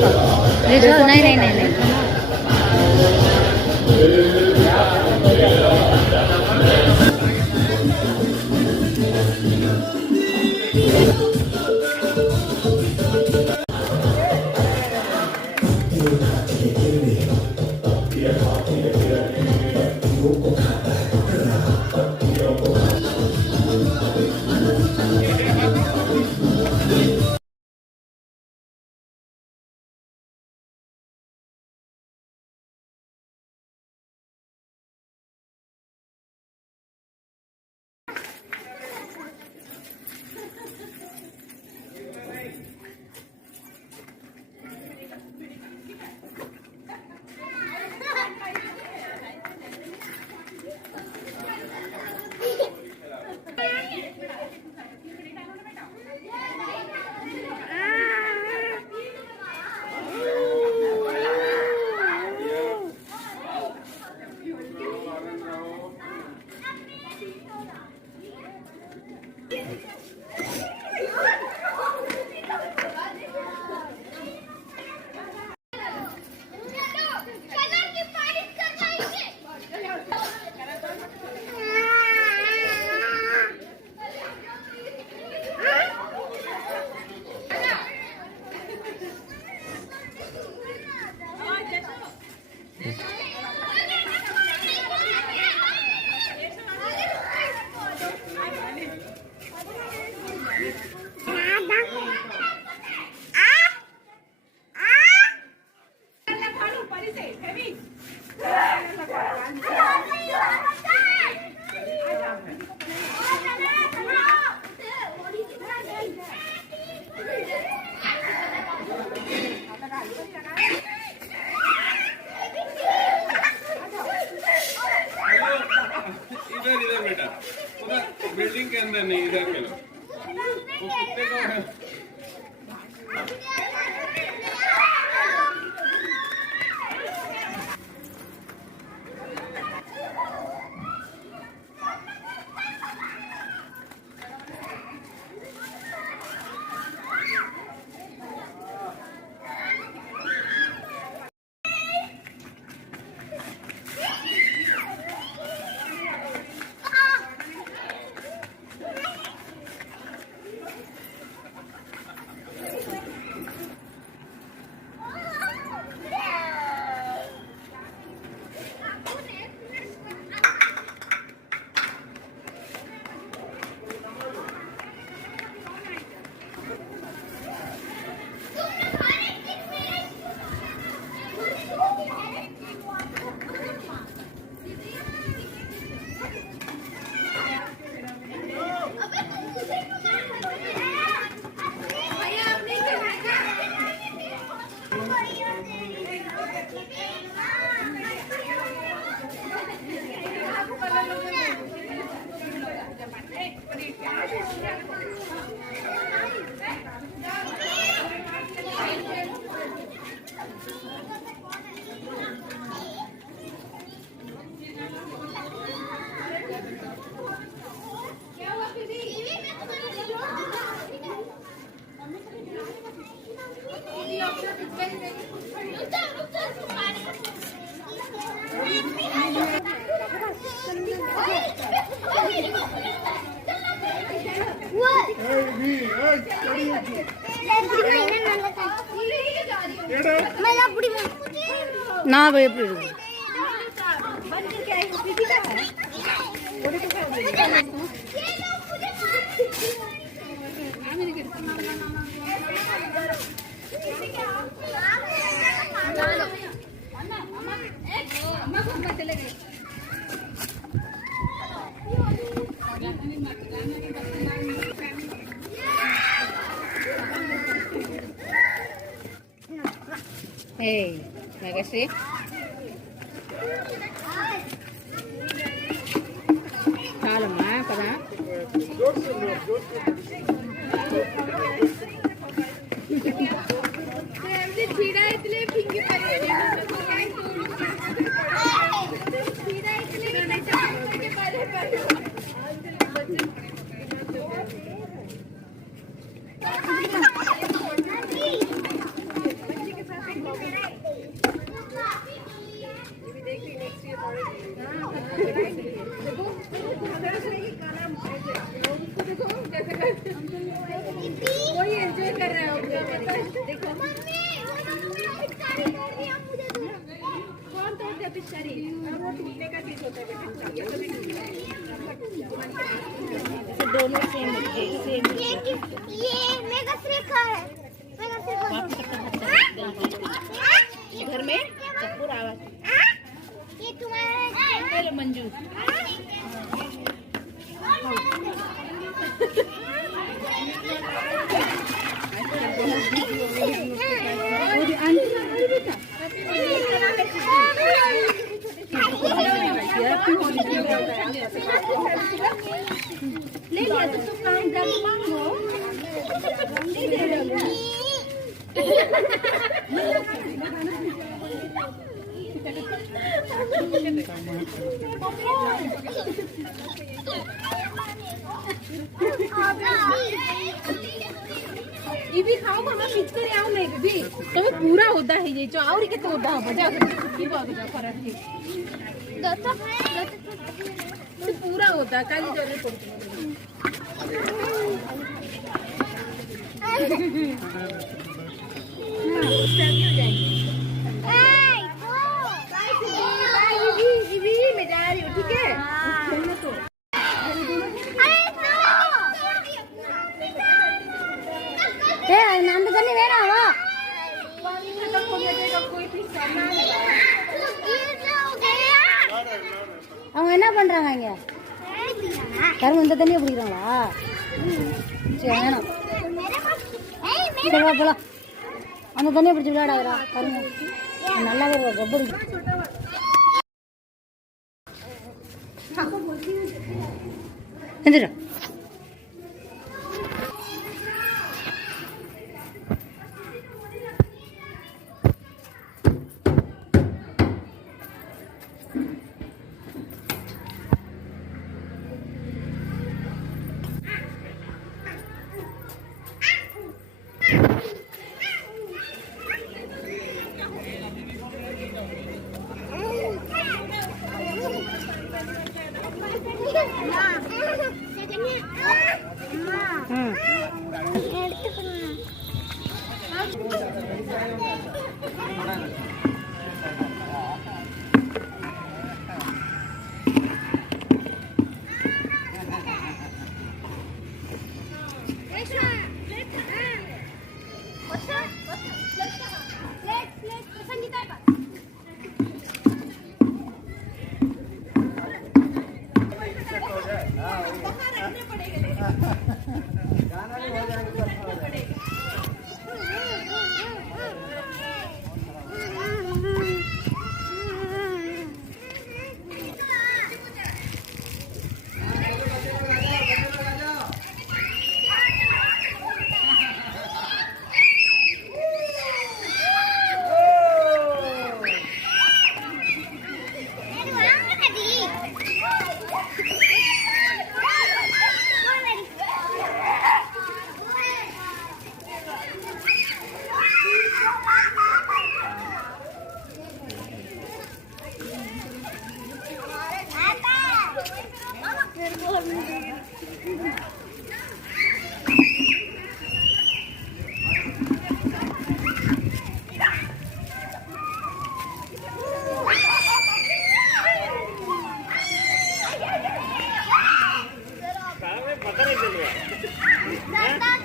नाही नाही नाही नाही बिल्डिंग के अंदर नहीं, इधर के लो। वो कुत्ते को है। ना भाई hey, makasih. Salam ah, pada. वही एंजॉय कर रहा है देखो कौन तोड़ पिचकारी वो टूटने का चीज होता है दोनों सेम ये मेगा श्रेखा है घर में पूरा आवाज ये तुम्हारा मंजू ले लिया तो काम जब मांगो ये भी खाओ मामा खींच कर आओ नहीं भी तो पूरा होता है ये जो और कितना होता है बजा ये बहुत फर्क है तो पूरा होता है काली जरूरत पड़ती है मैं जा रही हूँ ठीक है नाम तो करने वेरा हुआ அவங்க என்ன பண்றாங்க இங்க கரும்பு இந்த தண்ணியை பிடிக்கிறாங்களா சரி வேணும் சரி வா போலாம் அந்த தண்ணியை பிடிச்சி விளையாடாதா கரும்பு நல்லாவே இருக்கும் கப்படி எந்திரா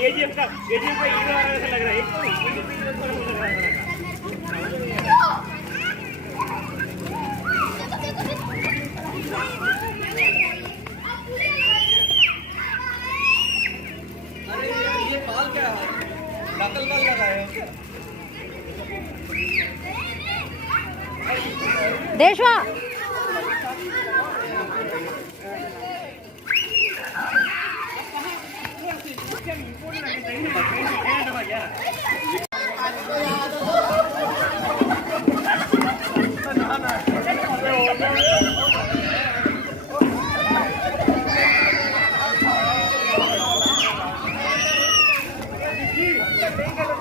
केजीएफ का हीरो आ रहा ऐसा लग रहा है अरे ये बाल क्या है नकल बाल लगाए हो क्या देशवा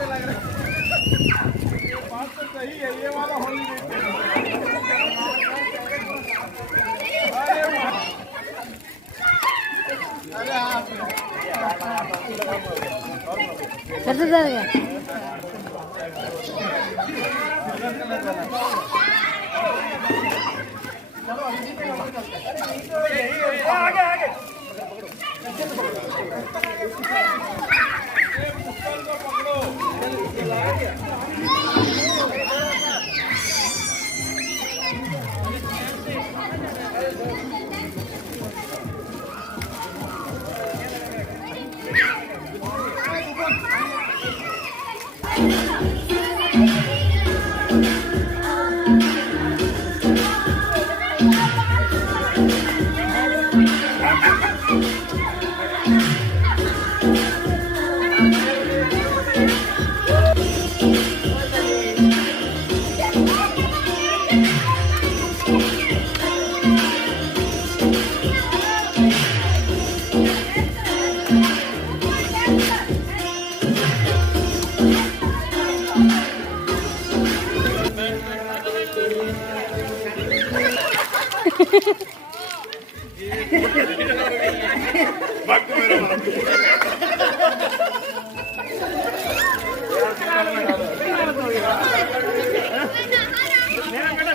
लग रहा है सही है ये वाला होली करते जा रहे आगे आगे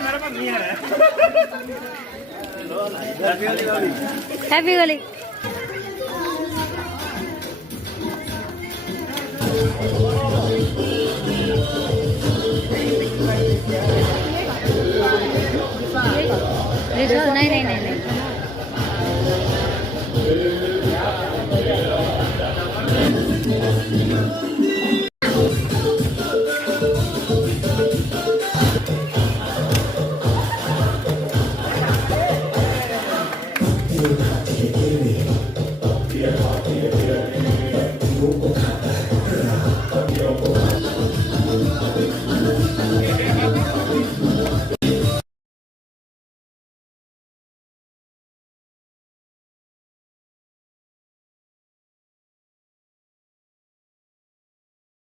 मेरे पास नहीं है हैप्पी होली नहीं नहीं नहीं नहीं